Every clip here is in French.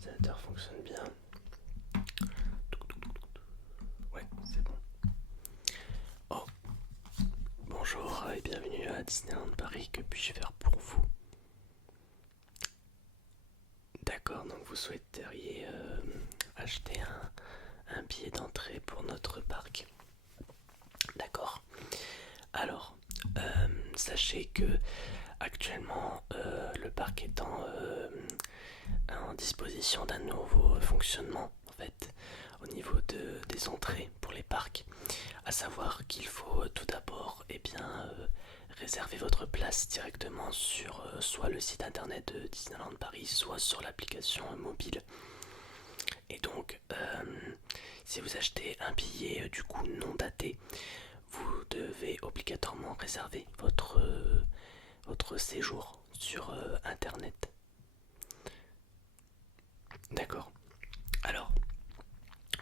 L'ordinateur fonctionne bien. Ouais, c'est bon. Oh, bonjour et bienvenue à Disneyland Paris. Que puis-je faire pour vous? D'accord, donc vous souhaiteriez acheter un billet d'entrée pour notre parc. D'accord. Alors, sachez que actuellement le parc est en disposition d'un nouveau fonctionnement en fait au niveau des entrées pour les parcs. À savoir qu'il faut tout d'abord réserver votre place directement sur soit le site internet de Disneyland Paris, soit sur l'application mobile. Et donc, si vous achetez un billet du coup non daté, vous devez obligatoirement réserver votre séjour sur internet. D'accord. Alors,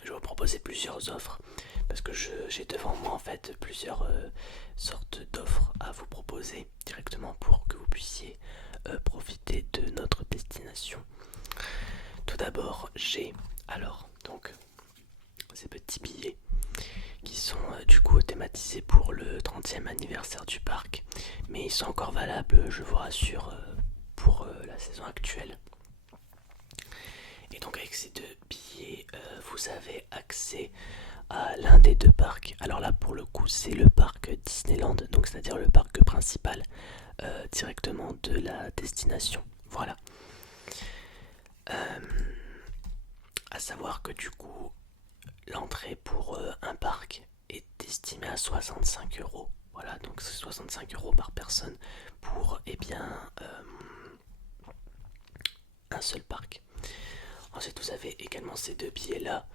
je vais vous proposer plusieurs offres parce que j'ai devant moi en fait plusieurs sortes d'offres à vous proposer directement pour que vous puissiez profiter de notre destination. Tout d'abord, j'ai alors donc ces petits billets qui sont du coup thématisés pour le 30e anniversaire du parc, mais ils sont encore valables, je vous rassure, pour la saison actuelle. Et donc avec ces deux billets, vous avez accès à l'un des deux parcs. Alors là pour le coup c'est le parc Disneyland, donc c'est-à-dire le parc principal directement de la destination. Voilà. Euh, à savoir que du coup l'entrée pour un parc est estimée à 65 euros. Voilà, donc c'est 65 euros par personne pour un seul parc. Ensuite vous avez également ces deux billets là.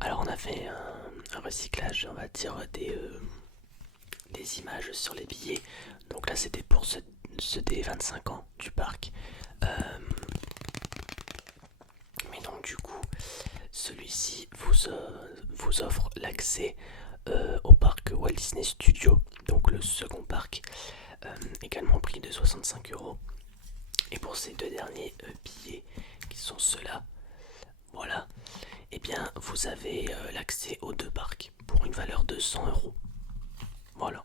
Alors on a fait un recyclage, on va dire, des images sur les billets. Donc là c'était pour ceux des 25 ans du parc. Mais donc du coup, celui-ci vous offre l'accès au parc Walt Disney Studios, donc le second parc, également au prix de 65 euros. Et pour ces deux derniers billets, qui sont ceux-là, voilà, et bien vous avez l'accès aux deux parcs pour une valeur de 100 euros. Voilà.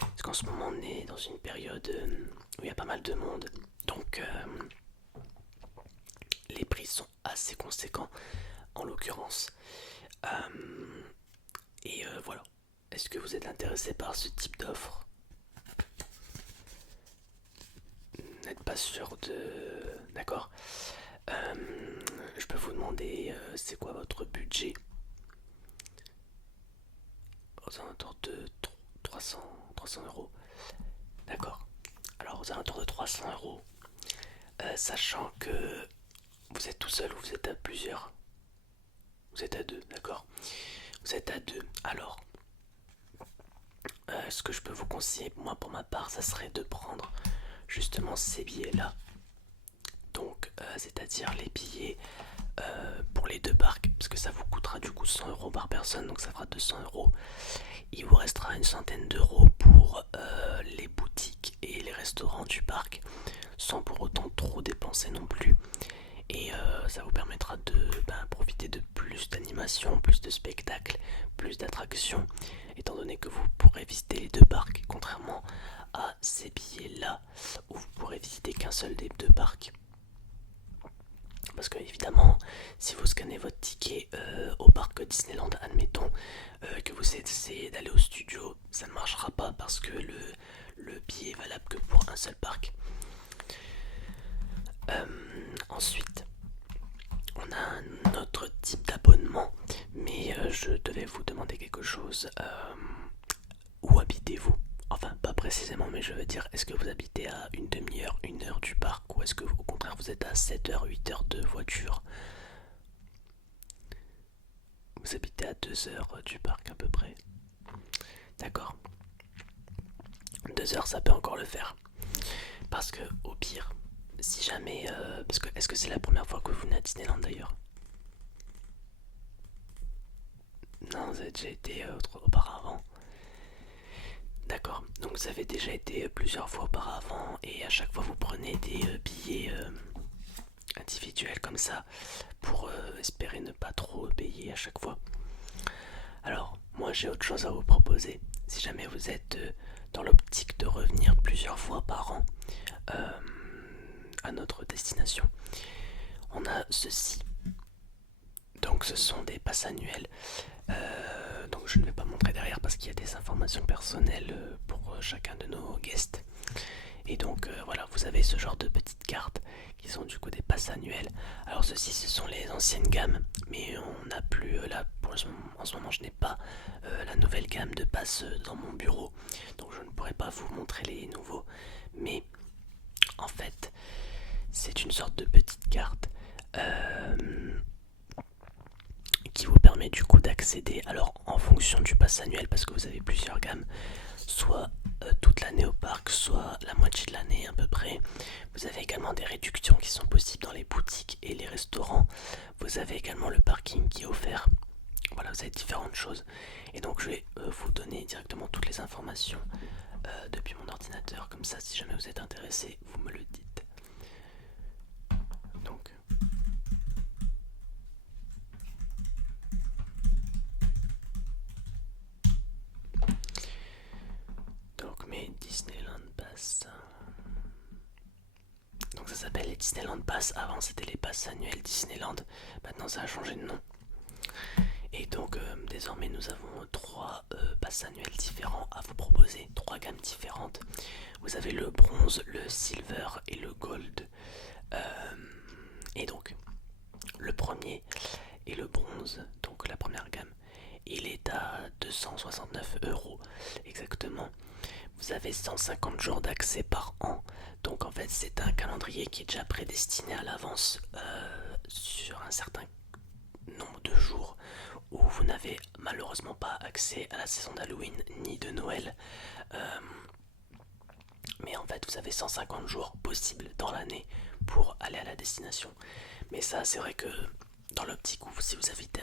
Parce qu'en ce moment on est dans une période où il y a pas mal de monde, donc les prix sont assez conséquents en l'occurrence. Voilà. Est-ce que vous êtes intéressé par ce type d'offre? N'êtes pas sûr de... D'accord. Je peux vous demander c'est quoi votre budget? Aux alentours de 300 euros. D'accord. Alors aux alentours de 300 euros, sachant que vous êtes tout seul ou vous êtes à plusieurs? Vous êtes à deux, d'accord. Vous êtes à deux. Alors, ce que je peux vous conseiller, moi pour ma part, ça serait de prendre justement ces billets-là. Donc, c'est-à-dire les billets pour les deux parcs, parce que ça vous coûtera du coup 100 euros par personne, donc ça fera 200 euros. Il vous restera une centaine d'euros pour les boutiques et les restaurants du parc, sans pour autant trop dépenser non plus. Et ça vous permettra de profiter de plus d'animations, plus de spectacles, plus d'attractions, étant donné que vous pourrez visiter les deux parcs, contrairement à ces billets là où vous pourrez visiter qu'un seul des deux parcs. Parce que évidemment, si vous scannez votre ticket au parc Disneyland, admettons que vous essayez d'aller au studio, ça ne marchera pas parce que le billet est valable que pour un seul parc. Ensuite, on a un autre type d'abonnement, mais je devais vous demander quelque chose. Où habitez-vous? Enfin, pas précisément, mais je veux dire, est-ce que vous habitez à une demi-heure, une heure du parc, ou est-ce que au contraire vous êtes à 7 heures, 8 heures de voiture? Vous habitez à 2 heures du parc à peu près. D'accord. 2 heures, ça peut encore le faire. Parce que, au pire, si jamais... parce que, est-ce que c'est la première fois que vous venez à Disneyland d'ailleurs? Non, vous avez déjà été auparavant. D'accord, donc vous avez déjà été plusieurs fois auparavant et à chaque fois vous prenez des billets individuel comme ça pour espérer ne pas trop payer à chaque fois. Alors, moi j'ai autre chose à vous proposer. Si jamais vous êtes dans l'optique de revenir plusieurs fois par an euh, à notre destination, on a ceci. Donc ce sont des passes annuelles. Donc je ne vais pas montrer derrière parce qu'il y a des informations personnelles pour chacun de nos guests. Et donc voilà, vous avez ce genre de petites cartes qui sont du coup des passes annuelles. Alors ceci ce sont les anciennes gammes, mais on n'a plus là pour en ce moment je n'ai pas la nouvelle gamme de passes dans mon bureau. Donc je ne pourrais pas vous montrer les nouveaux. Mais en fait c'est une sorte de petite carte qui vous permet du coup d'accéder, alors en fonction du pass annuel, parce que vous avez plusieurs gammes, soit toute l'année au parc, soit la moitié de l'année à peu près. Vous avez également des réductions qui sont possibles dans les boutiques et les restaurants. Vous avez également le parking qui est offert. Voilà, vous avez différentes choses. Et donc je vais vous donner directement toutes les informations depuis mon ordinateur. Comme ça, si jamais vous êtes intéressé, vous me le dites. Donc mes Disneyland Pass. Donc ça s'appelle les Disneyland Pass. Avant c'était les passes annuelles Disneyland. Maintenant ça a changé de nom. Et donc désormais nous avons trois passes annuelles différents à vous proposer. Trois gammes différentes. Vous avez le bronze, le silver et le gold. Et donc le premier et le bronze, donc la première gamme, il est à 269 € exactement. Vous avez 150 jours d'accès par an. Donc en fait c'est un calendrier qui est déjà prédestiné à l'avance sur un certain nombre de jours où vous n'avez malheureusement pas accès à la saison d'Halloween ni de Noël. Mais en fait vous avez 150 jours possibles dans l'année pour aller à la destination. Mais ça c'est vrai que dans l'optique où si vous habitez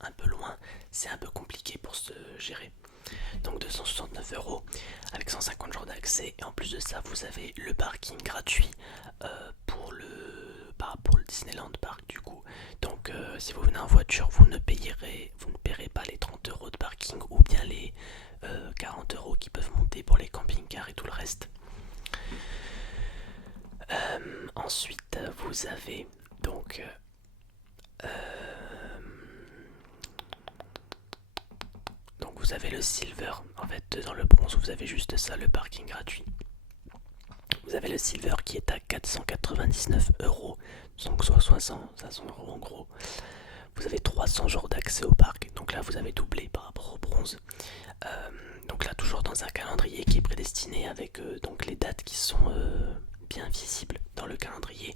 un peu loin, c'est un peu compliqué pour se gérer. Donc 269 € avec 150 jours d'accès, et en plus de ça vous avez le parking gratuit pour le Disneyland Park du coup. Donc si vous venez en voiture vous ne paierez pas les 30 € de parking ou bien les 40 € qui peuvent monter pour les camping-cars et tout le reste. Ensuite vous avez donc vous avez le silver. En fait dans le bronze vous avez juste ça, le parking gratuit. Vous avez le silver qui est à 499 €, donc soit 500 € en gros. Vous avez 300 jours d'accès au parc, donc là vous avez doublé par rapport au bronze. Donc là toujours dans un calendrier qui est prédestiné avec donc les dates qui sont bien visibles dans le calendrier.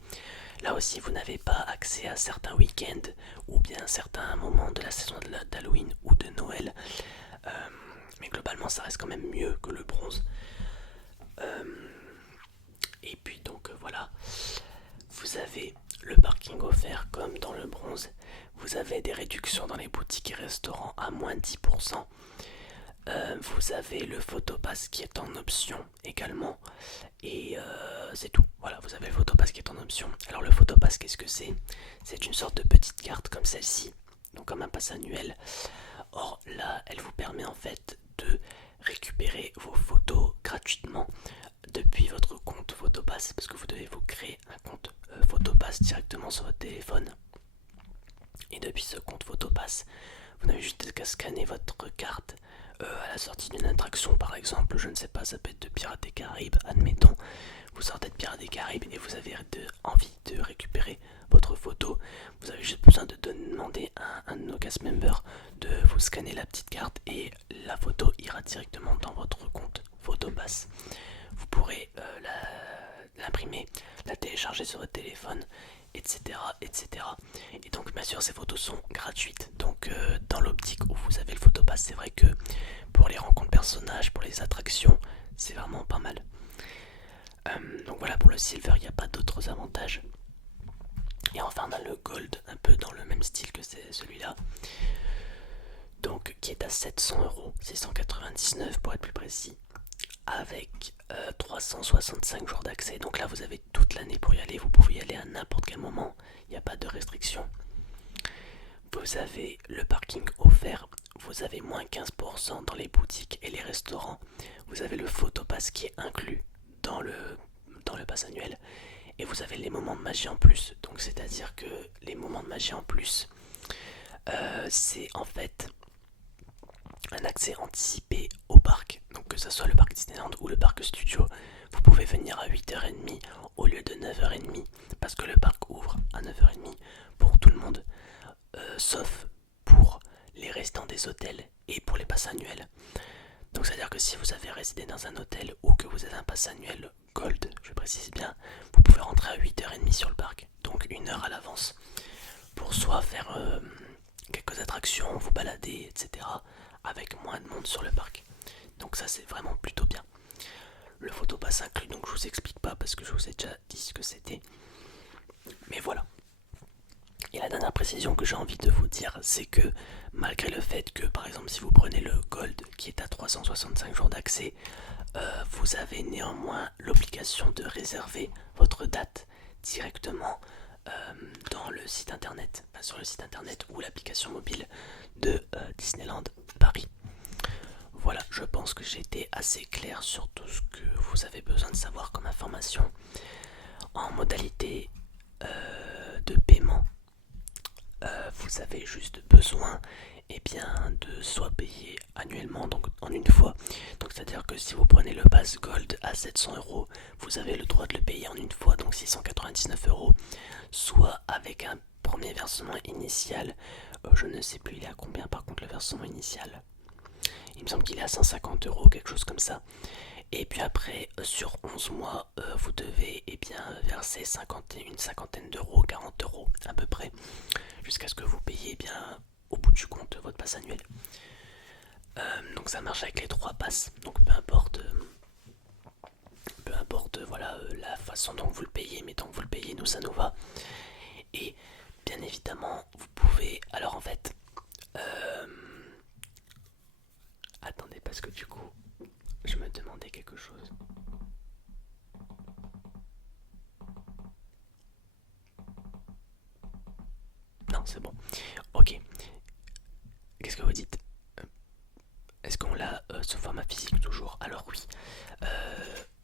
Là aussi vous n'avez pas accès à certains week-ends ou bien certains moments de la saison d'Halloween ou de Noël. Mais globalement ça reste quand même mieux que le bronze. Et puis donc voilà, vous avez le parking offert comme dans le bronze. Vous avez des réductions dans les boutiques et restaurants à moins 10%. Vous avez le photopass qui est en option également. Et c'est tout. Voilà, vous avez le photopass qui est en option. Alors le photopass, qu'est-ce que c'est? C'est une sorte de petite carte comme celle-ci, donc comme un pass annuel. Or là, elle vous permet en fait de récupérer vos photos gratuitement depuis votre compte Photopass, parce que vous devez vous créer un compte Photopass directement sur votre téléphone. Et depuis ce compte Photopass, vous n'avez juste qu'à scanner votre carte à la sortie d'une attraction, par exemple, je ne sais pas, ça peut être de Pirates des Caraïbes, admettons. Vous sortez de Pirates des Caraïbes et vous avez envie de récupérer votre photo. Vous avez juste besoin de demander à un de nos cast members de vous scanner la petite carte et la photo ira directement dans votre compte Photopass. Vous pourrez l'imprimer, la télécharger sur votre téléphone, etc., etc. Et donc bien sûr ces photos sont gratuites. Donc dans l'optique où vous avez le Photopass, c'est vrai que pour les rencontres personnages, pour les attractions, c'est vraiment pas mal. Donc voilà, pour le silver il n'y a pas d'autres avantages. Et enfin on a le gold, un peu dans le même style que c'est celui-là, donc qui est à 700 €, 699 pour être plus précis, avec 365 jours d'accès. Donc là, vous avez toute l'année pour y aller. Vous pouvez y aller à n'importe quel moment. Il n'y a pas de restriction. Vous avez le parking offert. Vous avez moins 15% dans les boutiques et les restaurants. Vous avez le photopass qui est inclus dans le pass annuel. Et vous avez les moments de magie en plus. Donc c'est-à-dire que les moments de magie en plus, c'est en fait un accès anticipé au parc. Donc que ce soit le parc Disneyland ou le parc Studio, vous pouvez venir à 8h30 au lieu de 9h30 parce que le parc ouvre à 9h30 pour tout le monde, sauf pour les résidents des hôtels et pour les passes annuels. Donc c'est à dire que si vous avez résidé dans un hôtel ou que vous avez un pass annuel Gold, je précise bien, vous pouvez rentrer à 8h30 sur le parc, donc une heure à l'avance, pour soit faire quelques attractions, vous balader, etc. avec moins de monde sur le parc. Donc ça c'est vraiment plutôt bien. Le photopass inclus, donc je vous explique pas parce que je vous ai déjà dit ce que c'était. Mais voilà. Et la dernière précision que j'ai envie de vous dire, c'est que malgré le fait que par exemple si vous prenez le Gold qui est à 365 jours d'accès, vous avez néanmoins l'obligation de réserver votre date directement dans le site internet, enfin, sur le site internet ou l'application mobile de Disneyland Paris. Voilà, je pense que j'ai été assez clair sur tout ce que vous avez besoin de savoir comme information. En modalité de paiement, vous avez juste besoin de soit payer annuellement, donc en une fois. Donc c'est à dire que si vous prenez le pass Gold à 700€, vous avez le droit de le payer en une fois, donc 699€, soit avec un premier versement initial. Je ne sais plus il est à combien par contre le versement initial. Il me semble qu'il est à 150€, quelque chose comme ça. Et puis après, sur 11 mois, vous devez verser une cinquantaine d'euros, 40€ à peu près, jusqu'à ce que vous payiez au bout du compte votre passe annuel. Donc ça marche avec les 3 passes, donc peu importe voilà, la façon dont vous le payez, mais tant que vous le payez, nous ça nous va. Et bien évidemment, vous pouvez, alors en fait, attendez parce que du coup, je me demandais quelque chose. Non, c'est bon. Ok. Qu'est-ce que vous dites? Est-ce qu'on l'a sous format physique toujours? Alors oui,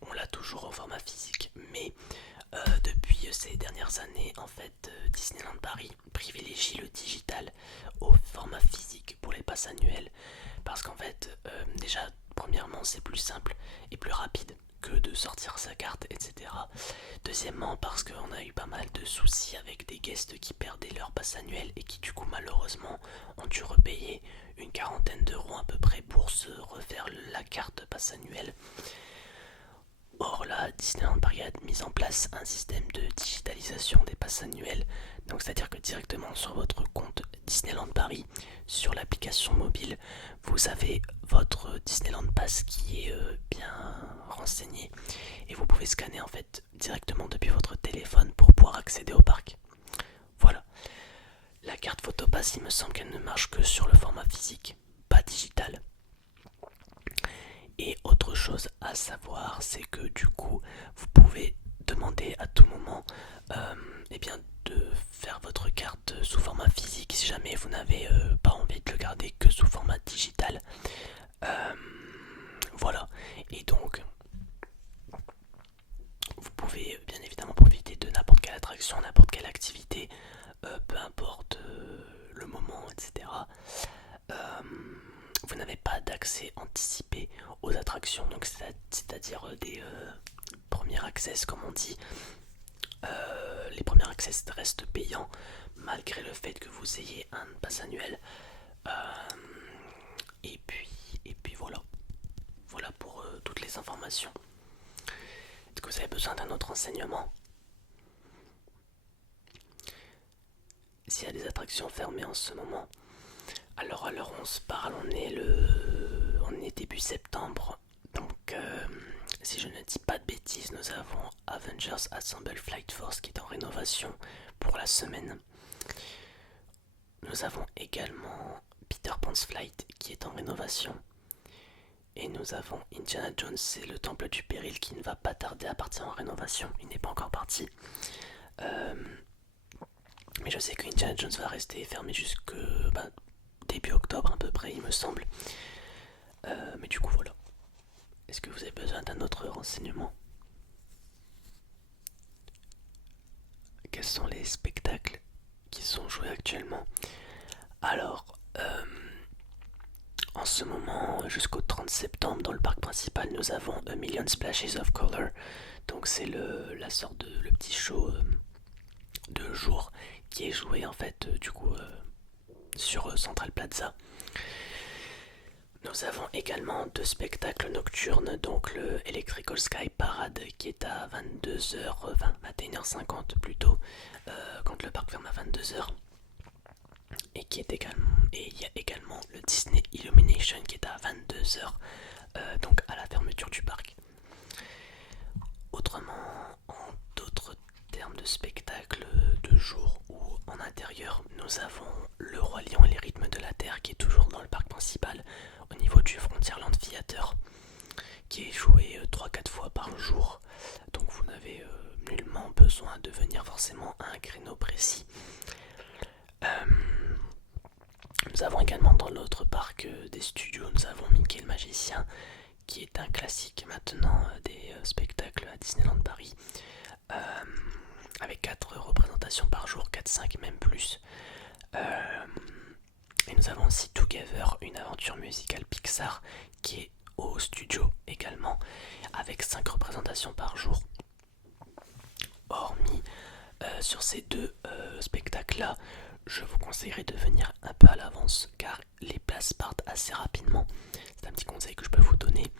on l'a toujours au format physique, mais depuis ces dernières années, en fait, Disneyland Paris privilégie le digital au format physique pour les passes annuelles, parce qu'en fait, déjà, premièrement, c'est plus simple et plus rapide que de sortir sa carte, etc. Deuxièmement, parce qu'on a eu pas mal de soucis avec des guests qui perdaient leur passe annuel et qui du coup malheureusement ont dû repayer une quarantaine d'euros à peu près pour se refaire la carte passe annuelle. Or là, Disneyland Paris a mis en place un système de digitalisation des passes annuelles. Donc c'est-à-dire que directement sur votre compte Disneyland Paris, sur l'application mobile, vous avez votre Disneyland Pass qui est bien renseigné. Et vous pouvez scanner en fait directement depuis votre téléphone pour pouvoir accéder au parc. Voilà. La carte photopass, il me semble qu'elle ne marche que sur le format physique, pas digital. Et autre chose à savoir, c'est que du coup, vous pouvez demander à tout moment de faire votre carte sous format physique si jamais vous n'avez pas envie de le garder que sous format digital. Voilà. Et donc, vous pouvez bien évidemment profiter de n'importe quelle attraction, n'importe quelle activité, peu importe le moment, etc. Vous n'avez pas d'accès anticipé aux attractions, donc c'est-à-dire des premiers access comme on dit. Les premiers access restent payants malgré le fait que vous ayez un pass annuel. Et puis voilà. Voilà pour toutes les informations. Est-ce que vous avez besoin d'un autre renseignement? S'il y a des attractions fermées en ce moment, alors à l'heure où on se parle, on est début septembre. Donc si je ne dis pas de bêtises, nous avons Avengers Assemble Flight Force qui est en rénovation pour la semaine. Nous avons également Peter Pan's Flight qui est en rénovation. Et nous avons Indiana Jones, c'est le temple du péril qui ne va pas tarder à partir en rénovation. Il n'est pas encore parti. Euh, mais je sais que Indiana Jones va rester fermé jusque début octobre à peu près, il me semble. Mais du coup, voilà. Est-ce que vous avez besoin d'un autre renseignement? Quels sont les spectacles qui sont joués actuellement? Alors, en ce moment, jusqu'au 30 septembre, dans le parc principal, nous avons A Million Splashes of Color. Donc c'est la sorte de le petit show de jour qui est joué en fait sur Central Plaza. Nous avons également deux spectacles nocturnes, donc le Electrical Sky Parade qui est à 22h, 21h50 plutôt, quand le parc ferme à 22h. Et il y a également le Disney Illumination qui est à 22h, donc à la fermeture du parc. Autrement, en d'autres termes de spectacle de jour ou en intérieur, nous avons le Roi Lion et les rythmes de la Terre qui est toujours dans le parc principal au niveau du Frontierland Theater, qui est joué 3-4 fois par jour. Donc vous n'avez nullement besoin de venir forcément à un créneau précis. Nous avons également dans l'autre parc des studios, nous avons Mickey le Magicien, qui est un classique maintenant des spectacles à Disneyland Paris, avec 4 représentations par jour, 4-5 même plus. Et nous avons aussi Together, une aventure musicale Pixar, qui est au studio également, avec 5 représentations par jour. Hormis sur ces deux spectacles-là, je vous conseillerais de venir un peu à l'avance car les places partent assez rapidement. C'est un petit conseil que je peux vous donner.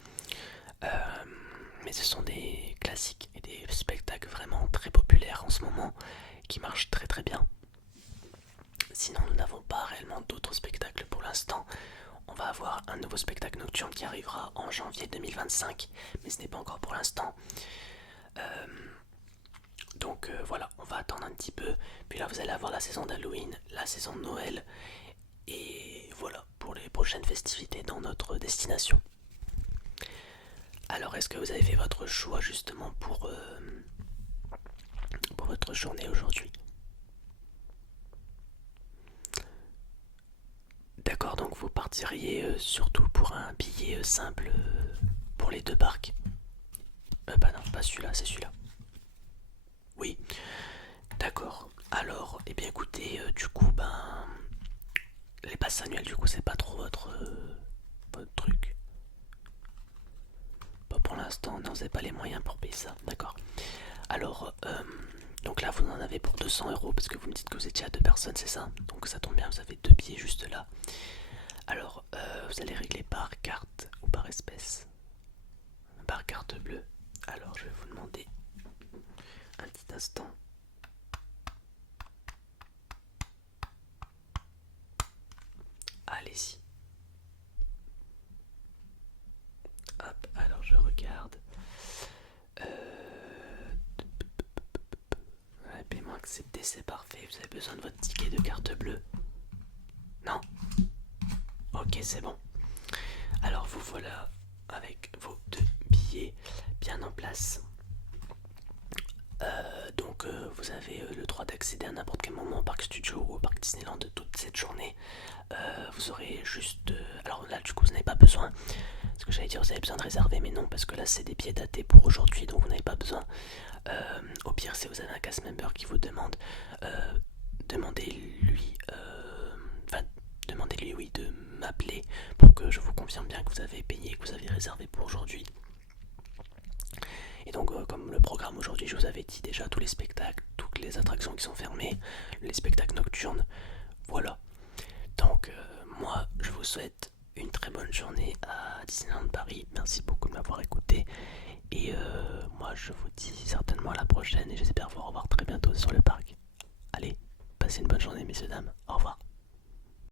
Mais ce sont des classiques et des spectacles vraiment très populaires en ce moment qui marchent très très bien. Sinon, nous n'avons pas réellement d'autres spectacles pour l'instant. On va avoir un nouveau spectacle nocturne qui arrivera en janvier 2025, mais ce n'est pas encore pour l'instant. Donc voilà, on va attendre un petit peu. Puis là, vous allez avoir la saison d'Halloween, la saison de Noël. Et voilà, pour les prochaines festivités dans notre destination. Alors, est-ce que vous avez fait votre choix justement pour votre journée aujourd'hui? D'accord, donc vous partiriez surtout pour un billet simple pour les deux parcs. Bah non, pas celui-là, c'est celui-là. Oui, d'accord. Alors, eh bien écoutez, les passes annuelles, du coup, c'est pas trop votre truc. Pas pour l'instant, non, vous n'avez pas les moyens pour payer ça, d'accord. Alors, donc là, vous en avez pour 200 € parce que vous me dites que vous étiez à deux personnes, c'est ça? Donc ça tombe bien, vous avez deux billets juste là. Alors, vous allez régler par carte ou par espèce? Par carte bleue. Alors, je vais vous demander un petit instant. Allez-y. Hop, alors je regarde. Paiement accepté, c'est parfait. Vous avez besoin de votre ticket de carte bleue? Non? Ok, c'est bon. Alors vous voilà avec vos deux billets bien en place. Vous avez le droit d'accéder à n'importe quel moment au parc studio ou au parc Disneyland de toute cette journée. Vous aurez juste... alors là du coup vous n'avez pas besoin, parce que j'allais dire vous avez besoin de réserver, mais non, parce que là c'est des billets datés pour aujourd'hui, donc vous n'avez pas besoin. Au pire, si vous avez un cast member qui vous demande, demandez-lui oui de m'appeler pour que je vous confirme bien que vous avez payé, que vous avez réservé pour aujourd'hui. Et donc comme le programme aujourd'hui, je vous avais dit déjà tous les spectacles, toutes les attractions qui sont fermées, les spectacles nocturnes, voilà. Donc moi je vous souhaite une très bonne journée à Disneyland Paris. Merci beaucoup de m'avoir écouté. Et moi je vous dis certainement à la prochaine et j'espère vous revoir très bientôt sur le parc. Allez, passez une bonne journée messieurs dames. Au revoir.